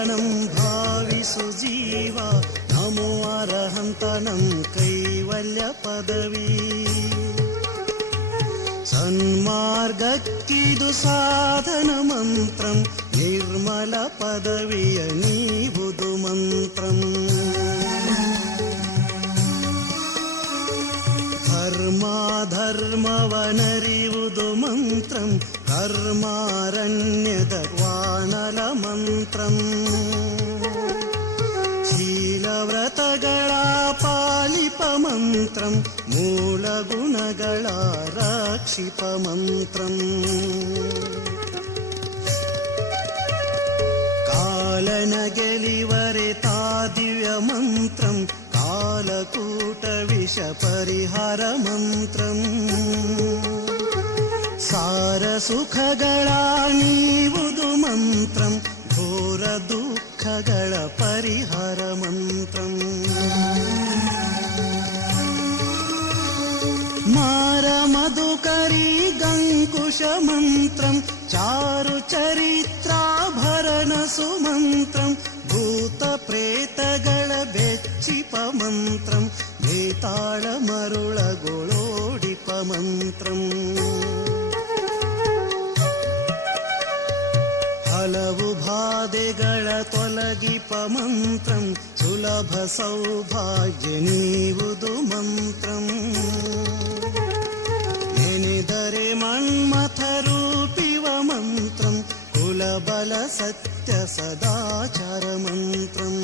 జ్ఞానం భావి సుజీవ నమో అర్హంతనం కైవల్య పదవి. సన్మార్గక్కిదు సాధన మంత్రం నిర్మల పదవియ నీబుదు మంత్రం. ధర్మాధర్మవనరివుదు మంత్రం ಕರ್ಮಾರಣ್ಯದ ವಾಣಲ ಮಂತ್ರಂ ಶೀಲವ್ರತಗಳ ಪಾಲಿಪ ಮಂತ್ರಂ ಮೂಲ ಗುಣಗಳ ರಕ್ಷಿಪ ಮಂತ್ರಂ ಕಾಲನ ಗೆಲಿವರೆ ಸಾರ ಸುಖಗಳ ನೀವುದು ಮಂತ್ರಂ ಘೋರ ದುಃಖಗಳ ಪರಿಹಾರ ಮಂತ್ರಂ ಮಾರ ಮಧುಕರಿ ಗಂಕುಶ ಮಂತ್ರಂ ಚಾರು ಚರಿತ್ರಾಭರಣ ಸುಮಂತ್ರಂ ಭೂತ ಪ್ರೇತಗಳ ಬೆಚ್ಚಿಪ ಮಂತ್ರಂ ಬೇತಾಳ ಮರುಳಗೊಳೋಡಿಪ ಮಂತ್ರಂ ಹಲವು ಬಾಧೆಗಳ ತೊಲಗಿಪ ಮಂತ್ರಂ ಸುಲಭ ಸೌಭಾಗ್ಯ ನೀವುದು ಮಂತ್ರಂ ನೆನೆದರೆ ಮನ್ಮಥ ರೂಪಿವ ಮಂತ್ರಂ ಕುಲಬಲ ಸತ್ಯ ಸದಾಚಾರ ಮಂತ್ರಂ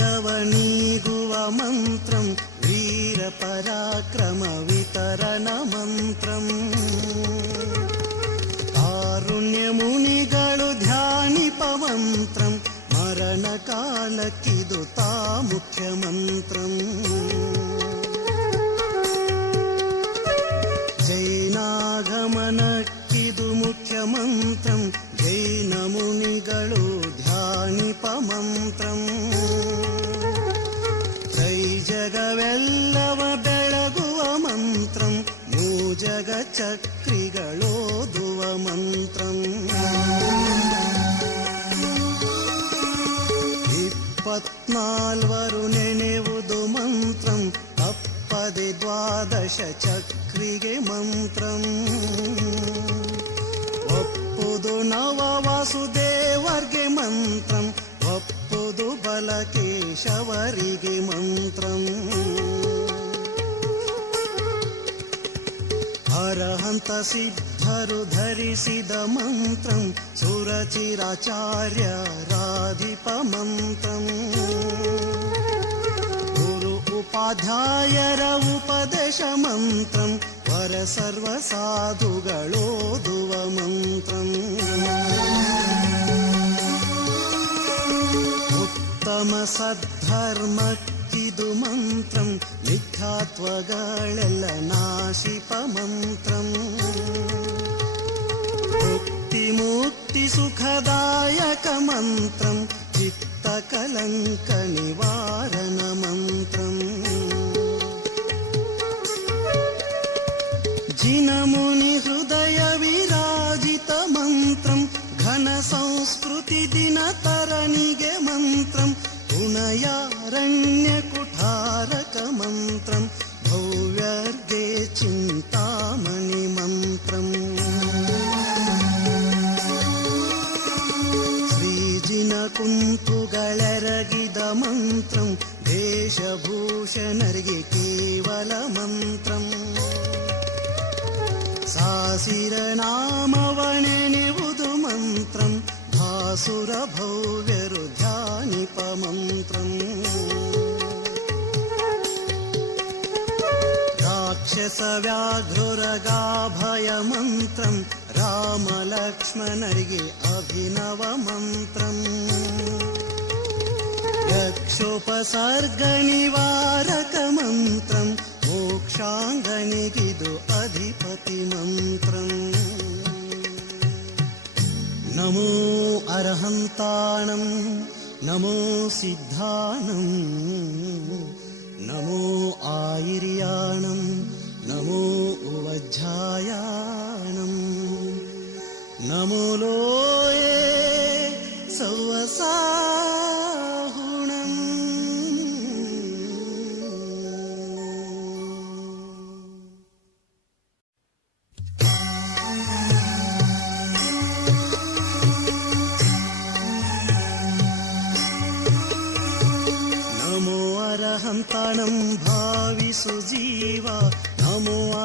ಘೋರೋಪಸರ್ಗವನೀಗುವ ಮಂತ್ರಂ ವೀರ ಪರಾಕ್ರಮ ವಿತರಣ ಮಂತ್ರಂ पराक्रमवितरणमन्त्रम् कारुण्यमुनिगळु ध्यानिपमन्त्रम् मरणकालकिदुता मुख्यमन्त्रम् जैनागमनक्किदु मुख्यमन्त्रम् जैनमुनिगळु ध्यानिपमन्त्रम् ಮೂಜಗ ಚಕ್ರಿಗಳೋದುವ ಮಂತ್ರಂ ಇಪ್ಪತ್ನಾಲ್ವರು ನೆನೆವುದು ಮಂತ್ರಂ ತಪ್ಪದೆ ದ್ವಾದಶ ಚಕ್ರಿಗೆ ಮಂತ್ರಂ ಒಪ್ಪುದು ನವ ವಾಸುದೇವರ್ಗೆ ಮಂತ್ರಂ ಒಪ್ಪುದು ಬಲಕೇಶವರಿಗೆ ಮಂತ್ರಂ ಅರಹಂತ ಸಿದ್ಧರು ಧರಿಸಿದ ಮಂತ್ರಂ ಸುರಚಿರಾಚಾರ್ಯ ರಾಧಿಪ ಮಂತ್ರಂ ಗುರು ಉಪಾಧ್ಯಾಯರ ಉಪದೇಶ ಮಂತ್ರಂ ವರ ಸರ್ವ ಸಾಧುಗಳೋದುವ ಮಂತ್ರಂ ಉತ್ತಮ ಸದ್ಧರ್ಮಕ್ಕಿದು ಮಂತ್ರಂ ಮಿಥ್ಯಾತ್ವಗಳೆಲ್ಲ ನಾಶಿಪ ಮಂತ್ರಂ ಮುಕ್ತಿ ಮುಕ್ತಿ ಸುಖದಾಯಕ ಮಂತ್ರಂ ಚಿತ್ತ ಕಲಂಕ ನಿವಾರಣ ಮಂತ್ರಂ ಜಿನಮುನಿ ಹೃದಯ ವಿರಾಜಿತ ಮಂತ್ರಂ ಘನ ಸಂಸ್ಕೃತಿ ದಿನ ತರಣಿಗೆ ಮಂತ್ರಂ पुणयारण्यकुठारकमन्त्रं भव्यर्गे चिन्तामणिमन्त्रम् श्रीजिनकुन्तुगळरगिद मन्त्रं देशभूषणर्गे केवलमन्त्रम् सासिरनामवणनिवुदु मन्त्रं भासुरभौ स व्याघ्रगाभयमन्त्रं रामलक्ष्मणे अभिनवमन्त्रम्। यक्षोपसर्गनिवारकमन्त्रम् मोक्षाङ्गनिगिदु अधिपतिमन्त्रम्। नमो अर्हन्ताणम् नमो सिद्धानम् नमो आयिर्याणम् नमो वज्रायाणं नमो लोये सुहुणं नमो अर्हन्तणं भावि सुजीवा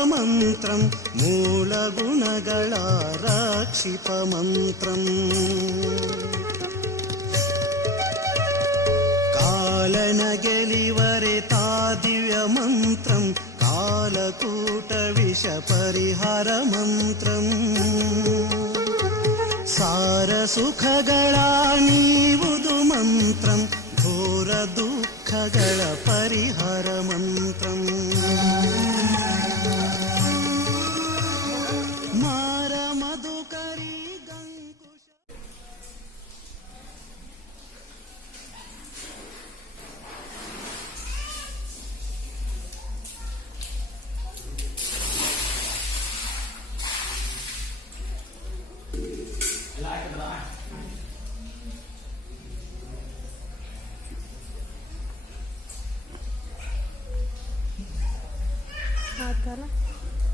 ಮಂತ್ರಂ ಮೂಲ ಗುಣಗಳ ರಕ್ಷಿಪ ಮಂತ್ರಂ ಕಾಲನ ಗೆಲಿವರೆ ತಾ ದಿವ್ಯ ಮಂತ್ರಂ ಕಾಲಕೂಟ ವಿಷ ಪರಿಹಾರ ಮಂತ್ರಂ ಸಾರ ಸುಖಗಳ ನೀವುದು ಮಂತ್ರಂ ಘೋರ ದುಃಖಗಳ ಪರಿಹಾರ ಮಂತ್ರಂ ಮಾರ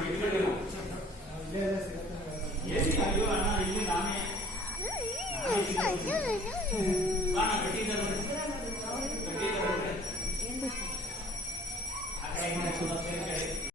ಮಾಡಿ ಇಟ್ಕೊಳ್ಳಿ ನಾವು. ಎಲ್ಲಿ ಅಯ್ಯೋ ಅಣ್ಣ ಇಲ್ಲಿ ನಾನೇ ನಾನೇ ಇಲ್ಲಿ